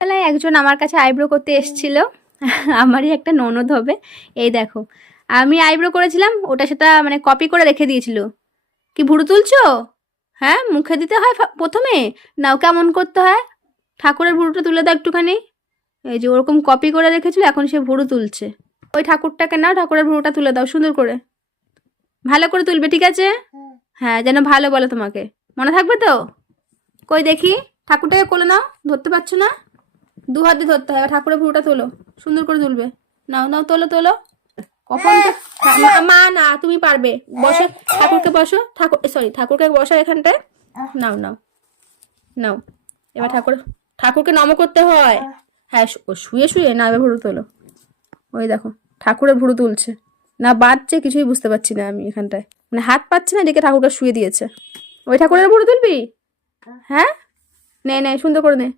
বেলায় একজন আমার কাছে আইব্রো করতে এসেছিল। আমারই একটা ননদ হবে। এই দেখো, আমি আইব্রো করেছিলাম, ওটা সেটা মানে কপি করে রেখে দিয়েছিল। কি ভুরু তুলছো? হ্যাঁ, মুখে দিতে হয় প্রথমে? নাও, কেমন করতে হয়? ঠাকুরের ভুরুটা তুলে দাও একটুখানি। এই যে ওরকম কপি করে রেখেছিল, এখন সে ভুরু তুলছে। ওই ঠাকুরটাকে নাও, ঠাকুরের ভুরুটা তুলে দাও সুন্দর করে। ভালো করে তুলবে, ঠিক আছে? হ্যাঁ, যেন ভালো বলো তোমাকে। মনে থাকবে তো? কই দেখি, ঠাকুরটাকে কোলে নাও। ধরতে পারছো না? দু হাত দিয়ে ধরতে হয়। ঠাকুরের ভুরুটা তোলো, সুন্দর করে তুলবে। নাও নাও, তোলো তোলো। কখন মা না, তুমি পারবে। বসো, ঠাকুরকে বসো। ঠাকুরকে বসো এখানটায়। নাও নাও নাও। এবার ঠাকুরকে নম করতে হয়। হ্যাঁ, শুয়ে শুয়ে না, এবার ভুরু তোলো। ওই দেখো, ঠাকুরের ভুরু তুলছে না বাঁধছে, কিছুই বুঝতে পারছি না আমি এখানটায়। মানে হাত পাচ্ছে না, এদিকে ঠাকুরকে শুয়ে দিয়েছে। ওই ঠাকুরের ভুরু তুলবি? হ্যাঁ, নে নে, সুন্দর করে নে।